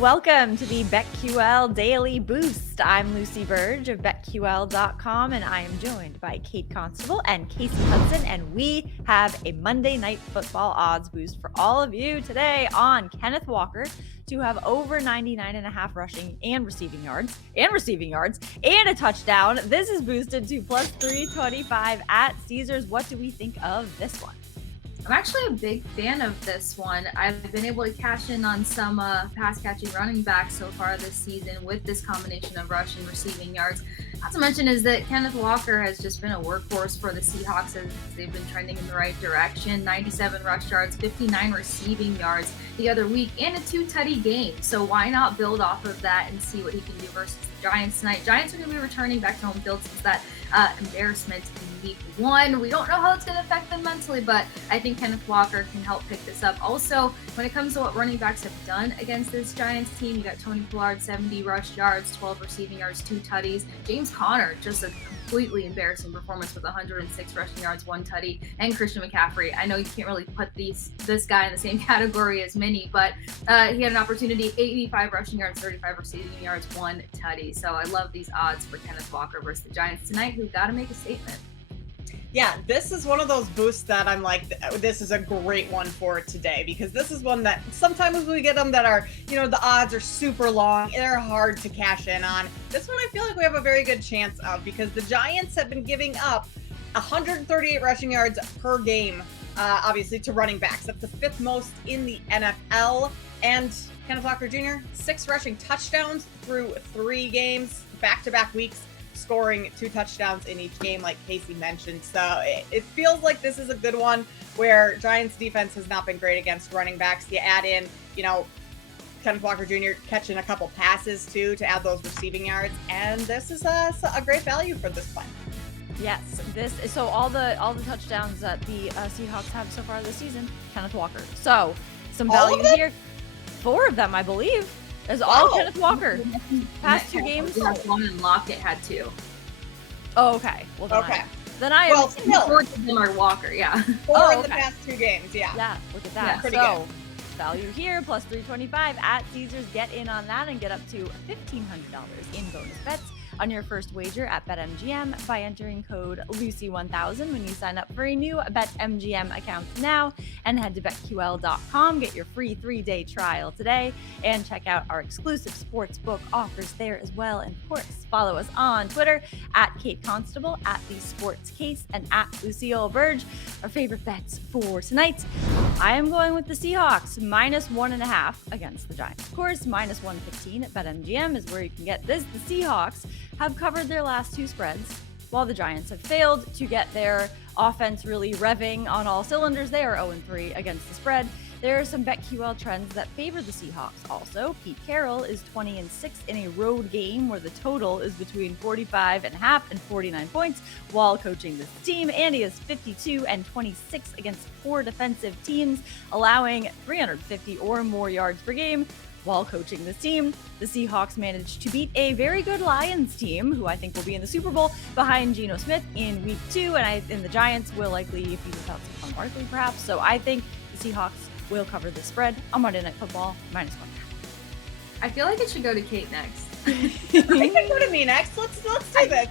Welcome to the BetQL Daily Boost. I'm Lucy Burge of BetQL.com, and I am joined by Kate Constable and Casey Hudson, and we have a Monday Night Football odds boost for all of you today on Kenneth Walker to have over 99.5 rushing and receiving yards and a touchdown. This is boosted to plus 325 at Caesars. What do we think of this one? I'm actually a big fan of this one. I've been able to cash in on some pass-catching running backs so far this season with this combination of rush and receiving yards. Not to mention is that Kenneth Walker has just been a workhorse for the Seahawks as they've been trending in the right direction. 97 rush yards, 59 receiving yards the other week, and a 2-tutty game. So why not build off of that and see what he can do versus the Giants tonight? Giants are going to be returning back to home field since that embarrassment in week 1. We don't know how it's going to affect them mentally, but I think Kenneth Walker can help pick this up. Also, when it comes to what running backs have done against this Giants team, you got Tony Pollard, 70 rush yards, 12 receiving yards, 2 tutties. James Conner, just a completely embarrassing performance with 106 rushing yards, 1 tutty, and Christian McCaffrey. I know you can't really put this guy in the same category as many, but he had an opportunity, 85 rushing yards, 35 receiving yards, 1 tutty. So I love these odds for Kenneth Walker versus the Giants tonight, who've got to make a statement. Yeah, this is one of those boosts that I'm like, this is a great one for today, because this is one that sometimes we get them that are, the odds are super long. They're hard to cash in on. This one I feel like we have a very good chance of, because the Giants have been giving up 138 rushing yards per game, obviously, to running backs. That's the 5th most in the NFL. And Kenneth Walker Jr., 6 rushing touchdowns through 3 games, back-to-back weeks, scoring 2 touchdowns in each game, like Casey mentioned. So it feels like this is a good one where Giants defense has not been great against running backs. You add in, Kenneth Walker Jr. catching a couple passes too to add those receiving yards, and this is a great value for this one. Yes, so all the touchdowns that the Seahawks have so far this season, Kenneth Walker. So some value here. 4 of them, I believe. Is all Kenneth Walker. Past 2 games. One and Lockett had 2. Oh, okay. Well, then I well, still 4 of them are Walker. Yeah. 4 in the past 2 games. Yeah. Yeah. Look at that. Yeah, so value here plus 325 at Caesars. Get in on that and get up to $1,500 in bonus bets on your first wager at BetMGM by entering code Lucy1000 when you sign up for a new BetMGM account now, and head to BetQL.com. Get your free 3-day trial today and check out our exclusive sportsbook offers there as well. And of course, follow us on Twitter at Kate Constable, at The Sports Case, and at Lucille Burge. Our favorite bets for tonight. I am going with the Seahawks minus 1.5 against the Giants. Of course, minus 115 at BetMGM is where you can get this. The Seahawks have covered their last 2 spreads, while the Giants have failed to get their offense really revving on all cylinders. They are 0-3 against the spread. There are some BetQL trends that favor the Seahawks also. Pete Carroll is 20-6 in a road game where the total is between 45.5 and 49 points while coaching this team. And he is 52-26 against poor defensive teams, allowing 350 or more yards per game. While coaching this team, the Seahawks managed to beat a very good Lions team, who I think will be in the Super Bowl, behind Geno Smith in week 2. And the Giants will likely be without Saquon Barkley, perhaps. So I think the Seahawks will cover the spread on Monday Night Football, minus 1.5. I feel like it should go to Kate next. It can go to me next. Let's do this.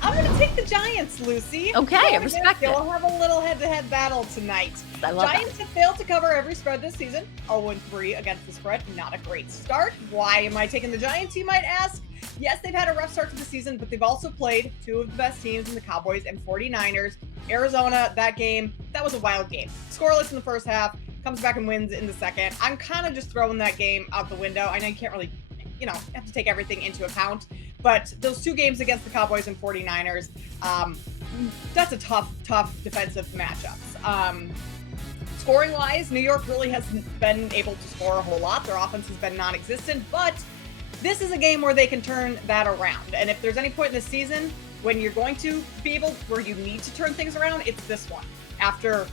I'm gonna take the Giants, Lucy. Okay, I respect it. We'll have a little head-to-head battle tonight. Giants have failed to cover every spread this season. 0-3 against the spread. Not a great start. Why am I taking the Giants, you might ask? Yes, they've had a rough start to the season, but they've also played 2 of the best teams in the Cowboys and 49ers. Arizona, that was a wild game. Scoreless in the first half, comes back and wins in the second. I'm kind of just throwing that game out the window. I know you can't really, have to take everything into account, but those 2 games against the Cowboys and 49ers, that's a tough defensive matchups. Scoring-wise, New York really hasn't been able to score a whole lot. Their offense has been non-existent, but this is a game where they can turn that around. And if there's any point in the season when you're going to be able, where you need to turn things around, it's this one. After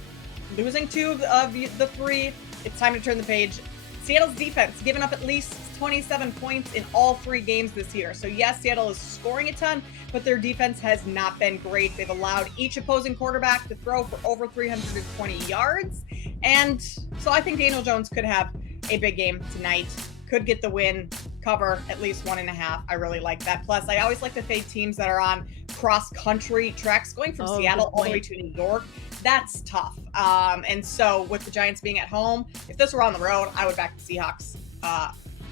losing 2 of the 3, it's time to turn the page. Seattle's defense given up at least 27 points in all 3 games this year. So yes, Seattle is scoring a ton, but their defense has not been great. They've allowed each opposing quarterback to throw for over 320 yards. And so I think Daniel Jones could have a big game tonight. Could get the win, cover at least 1.5. I really like that. Plus, I always like to fade teams that are on cross-country tracks. Going from Seattle all the way to New York, that's tough. And so with the Giants being at home, if this were on the road, I would back the Seahawks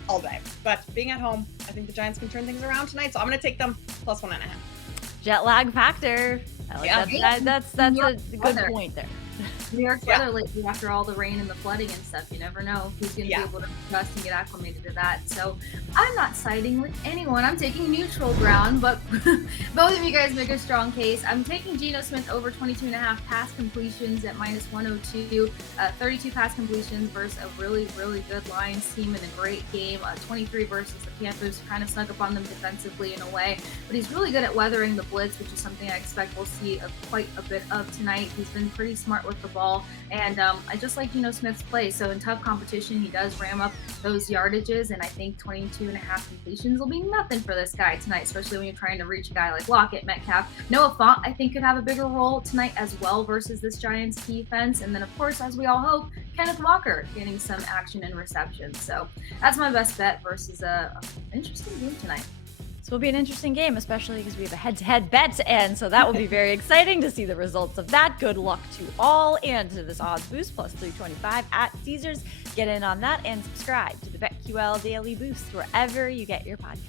all day. But being at home, I think the Giants can turn things around tonight. So I'm going to take them plus 1.5. Jet lag factor. I like that's a good point there. New York's weather lately, after all the rain and the flooding and stuff, you never know who's going to be able to adjust and get acclimated to that. So I'm not siding with anyone. I'm taking neutral ground, but both of you guys make a strong case. I'm taking Geno Smith over 22.5 pass completions at minus 102. 32 pass completions versus a really, really good Lions team in a great game. 23 versus the Panthers, kind of snuck up on them defensively in a way. But he's really good at weathering the blitz, which is something I expect we'll see quite a bit of tonight. He's been pretty smart with the ball, and I just like Geno Smith's play. So in tough competition, he does ram up those yardages, and I think 22.5 completions will be nothing for this guy tonight, especially when you're trying to reach a guy like Lockett, Metcalf. Noah Fant, I think, could have a bigger role tonight as well versus this Giants defense. And then, of course, as we all hope, Kenneth Walker getting some action and reception. So that's my best bet versus a interesting game tonight. This will be an interesting game, especially because we have a head-to-head bet, and so that will be very exciting to see the results of that. Good luck to all, and to this odds boost, plus 325 at Caesars. Get in on that and subscribe to the BetQL Daily Boost wherever you get your podcast.